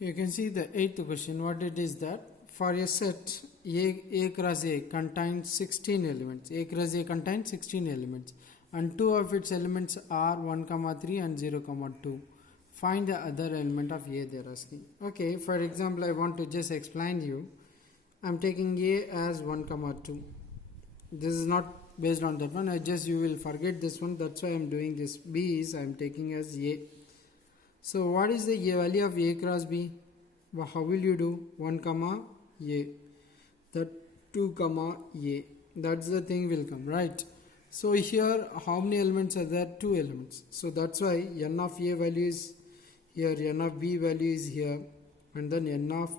You can see the eighth question. What it is that for a set A cross A contains 16 elements. A cross A contains 16 elements, and two of its elements are 1, 3 and 0, 2. Find the other element of A, they're asking. Okay, for example, I want to just explain you. I'm taking A as 1, 2. This is not based on that one. You will forget this one. That's why I'm doing this. B is I'm taking as A. So what is the value of A cross B? Well, how will you do? 1, A. That 2, A. That's the thing will come, right? So here, how many elements are there? 2 elements. So that's why n of A value is here, n of B value is here, and then n of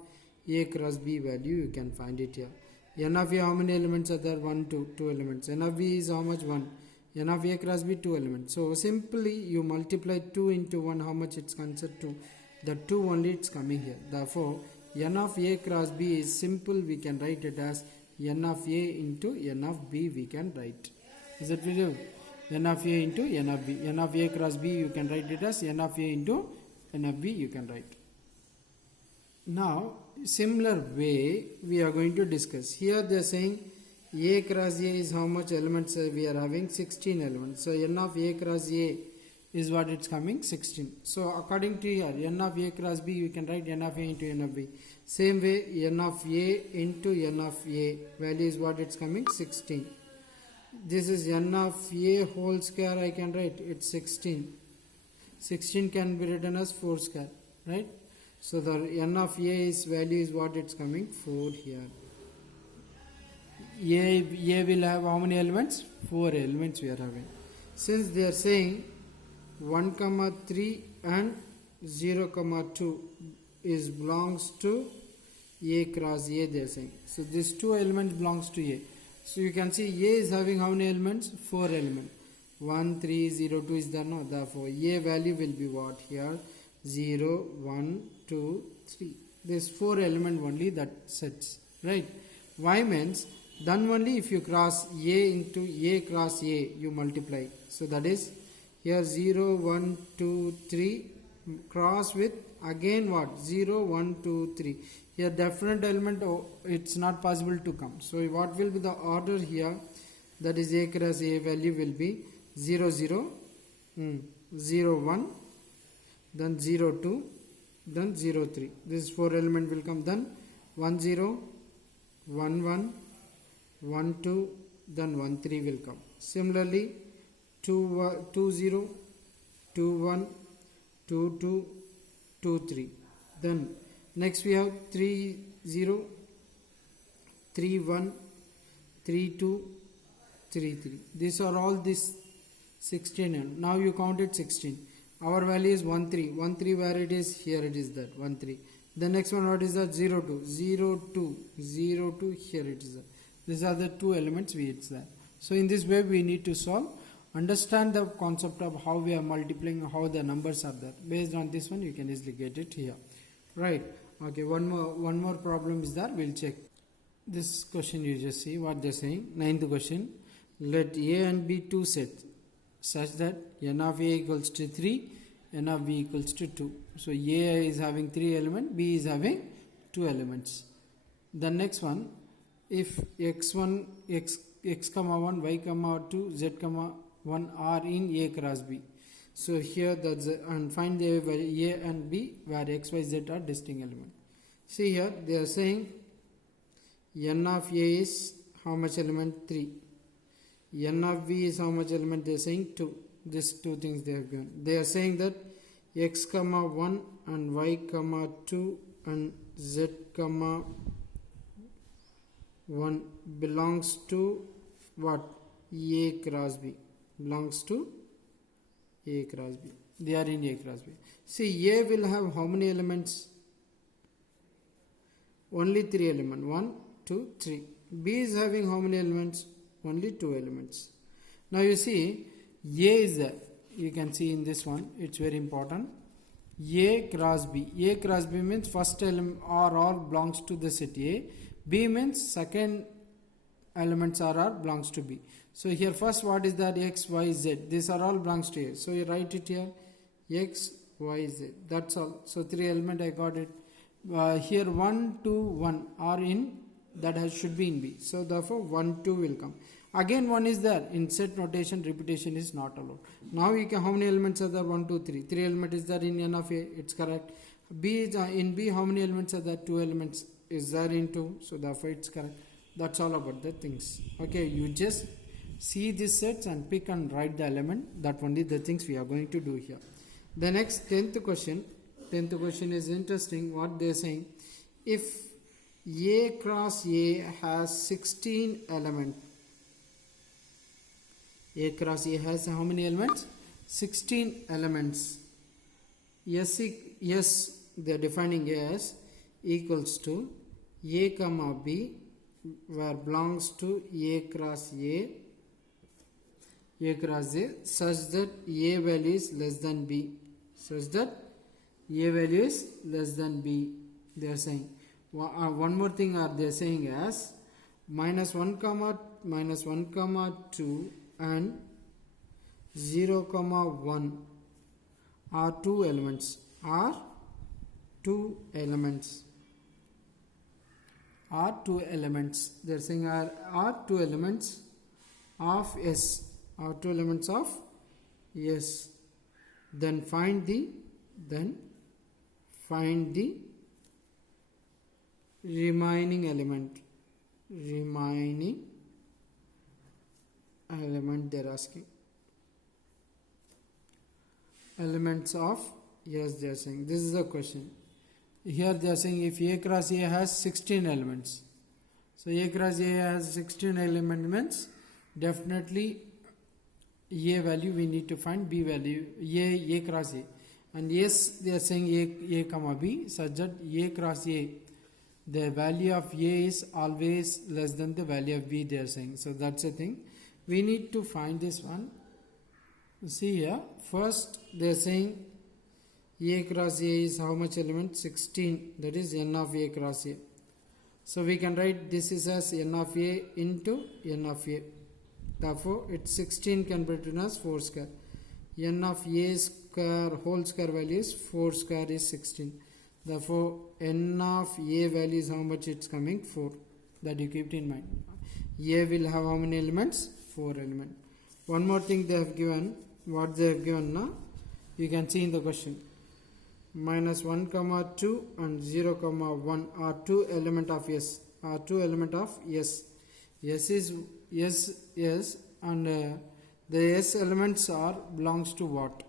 A cross B value you can find it here. N of A, how many elements are there? 1, 2, 2 elements. N of B is how much? 1. N of A cross B, 2 elements. So simply you multiply 2 into 1, how much it's considered 2? The 2 only it's coming here. Therefore, N of A cross B is simple. We can write it as N of A into N of B we can write. Is it video? N of A into N of B. N of A cross B you can write it as N of A into N of B you can write. Now, similar way we are going to discuss. Here they are saying A cross A is how much elements we are having? 16 elements. So N of A cross A is what it's coming? 16. So according to here, N of A cross B you can write N of A into N of B. Same way N of A into N of A value is what it's coming? 16. This is N of A whole square I can write. It's 16. 16 can be written as 4 square, right? So the N of A is value is what it's coming? 4 here. A will have how many elements? 4 elements we are having. Since they are saying 1, 3 and 0, 2 is belongs to A cross A, they are saying. So these 2 elements belongs to A. So you can see A is having how many elements? 4 elements. 1, 3, 0, 2 is there no. Therefore A value will be what here? 0, 1, 2, 3. This 4 element only that sets, right? Why means then only if you cross A into A cross A you multiply. So that is here 0, 1, 2, 3 cross with again what? 0, 1, 2, 3. Here different element it's not possible to come. So what will be the order here? That is A cross A value will be 0, 0, 0, 1, then 0, 2, then 0, 3. This 4 element will come. Then 1, 0, 1, 1, 1, 2, then 1, 3 will come. Similarly, 2, 0, 2, 1, 2, 2, 2, 3. Then next we have 3, 0, 3, 1, 3, 2, 3, 3. These are all this 16. And now you count it 16. Our value is 1, 3. 1, 3 where it is? Here it is that 1, 3. The next one what is that? 0, 2. 0, 2. 0, 2. Here it is that. These are the 2 elements we it's there. So in this way we need to solve. Understand the concept of how we are multiplying, how the numbers are there. Based on this one you can easily get it here. Right. Okay, one more problem is there. We'll check. This question you just see what they're saying. 9th question. Let A and B 2 sets such that N of A equals to 3, N of B equals to 2. So A is having 3 elements, B is having 2 elements. The next one, if x1, x comma 1, y comma 2, z comma 1 are in A cross B. So here that's and find the A and B where x, y, z are distinct elements. See here they are saying N of A is how much element? 3. N of B is how much element? They are saying 2. These 2 things they have given. They are saying that x comma 1 and y comma 2 and z comma 1 belongs to what? A cross B. Belongs to A cross B. They are in A cross B. See, A will have how many elements? Only 3 elements. 1, 2, 3. B is having how many elements? Only 2 elements. Now you see A is there. You can see in this one it's very important. A cross B. A cross B means first element or all belongs to the set A. B means second elements are belongs to B. So here first what is that? X, Y, Z. These are all belongs to A. So you write it here. X, Y, Z. That's all. So 3 element I got it. here 1, 2, 1 are in, that should be in B. So therefore 1, 2 will come. Again 1 is there. In set notation, repetition is not allowed. Now you can, how many elements are there? 1, 2, 3. 3 element is there in N of A. It's correct. B is in B, how many elements are there? 2 elements is there in 2. So therefore it's correct. That's all about the things. Okay, you just see these sets and pick and write the element. That only the things we are going to do here. The next 10th question. 10th question is interesting. What they are saying, if A cross A has 16 elements, A cross A has how many elements? 16 elements. Yes, they are defining as equals to A comma B, where belongs to A cross A cross A, such that A value is less than B, such that A value is less than B. They are saying one more thing are they saying as minus 1 comma 2 and 0 comma 1 are 2 elements, are 2 elements. They are saying are 2 elements of S, are 2 elements of S. Then find the remaining element they are asking. Elements of yes, they are saying. This is the question. Here they are saying if A cross A has 16 elements. So A cross A has 16 elements, definitely A value we need to find, B value, A cross A. And yes, they are saying A comma B, such that A cross A, the value of A is always less than the value of B, they are saying. So that's the thing. We need to find this one. See here, first they are saying A cross A is how much element? 16. That is N of A cross A. So we can write this is as N of A into N of A. Therefore, it's 16 can be written as 4 square. N of A square whole square value is 4 square is 16. Therefore, N of A value is how much it's coming? 4. That you keep it in mind. A will have how many elements? 4 elements. One more thing they have given. What they have given now? You can see in the question. Minus 1 comma 2 and 0 comma 1 are 2 element of S. Are 2 element of S. S is yes, and the S elements are belongs to what?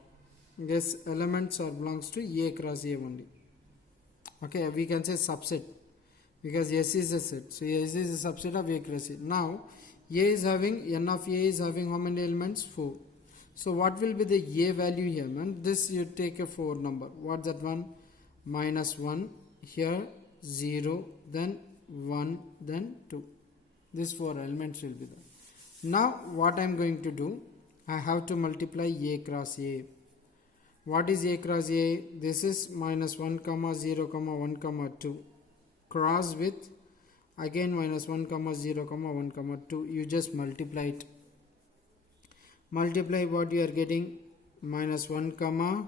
S elements are belongs to A cross A only. Okay, we can say subset because S is a set. So S is a subset of A cross A. Now A is having N of A is having how many elements? 4. So what will be the A value here, man? This you take a 4 number. What's that one? Minus 1 here, 0, then 1, then 2. These 4 elements will be there. Now what I am going to do, I have to multiply A cross A. What is A cross A? This is minus 1 comma 0 comma 1 comma 2 cross with again minus 1 comma 0 comma 1 comma 2. You just multiply it. Multiply what you are getting, minus 1 comma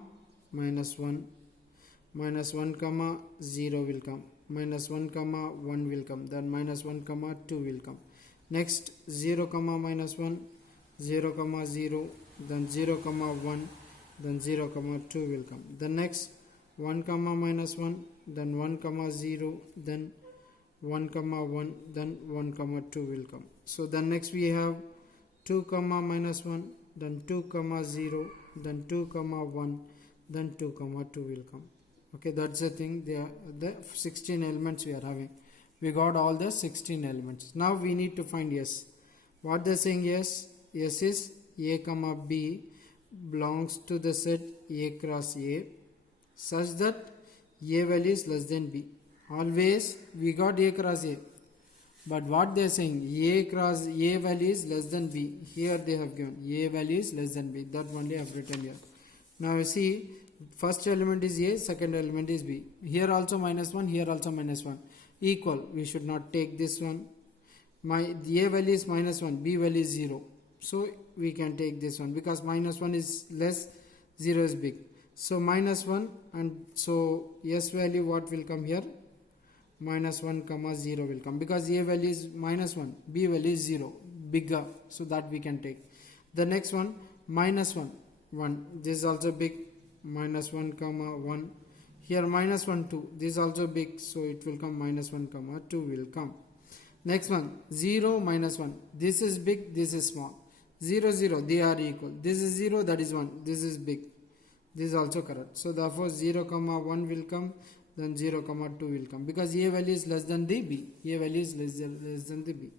minus 1, minus 1 comma 0 will come, minus 1 comma 1 will come, then minus 1 comma 2 will come. Next 0 comma minus 1, 0 comma 0, then 0 comma 1, then 0 comma 2 will come. The next 1 comma minus 1, then 1 comma 0, then 1 comma 1, then 1 comma 2 will come. So then next we have 2 comma minus 1, then 2 comma 0, then 2 comma 1, then 2 comma 2 will come. Okay, that's the thing. They are the 16 elements we are having. We got all the 16 elements. Now we need to find S. What they're saying is S is A comma B belongs to the set A cross A such that A value is less than B. Always we got A cross A. But what they are saying, A cross A value is less than B. Here they have given A value is less than B. That only I have written here. Now you see, first element is A, second element is B. Here also minus 1, here also minus 1. Equal. We should not take this one. The A value is minus 1, B value is 0. So we can take this one because minus 1 is less, 0 is big. So minus 1, and so S value what will come here? Minus 1 comma 0 will come, because A value is minus 1, B value is 0, bigger, so that we can take. The next one, minus 1, 1, this is also big, minus 1 comma 1. Here minus 1, 2, this is also big, so it will come minus 1 comma 2 will come. Next one, 0 minus 1, this is big, this is small. 0 0, they are equal. This is 0, that is 1, this is big, this is also correct. So therefore 0 comma 1 will come, then 0 comma 2 will come, because A value is less than the B. A value is less than the B,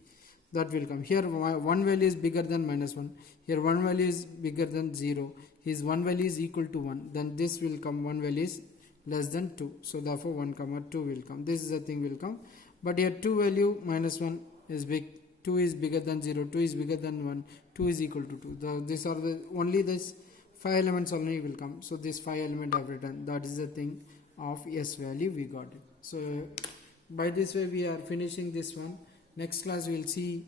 that will come. Here 1 value is bigger than minus 1, here 1 value is bigger than 0, his 1 value is equal to 1, then this will come, 1 value is less than 2, so therefore 1 comma 2 will come. This is the thing will come. But here 2 value minus 1 is big, 2 is bigger than 0, 2 is bigger than 1, 2 is equal to 2. These are the only this 5 elements only will come. So this 5 element I've written, that is the thing of S value we got it. So by this way we are finishing this one. Next class we will see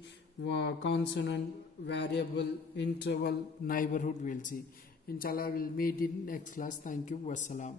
consonant, variable, interval, neighborhood we will see. Inshallah we will meet in next class. Thank you. Wassalam.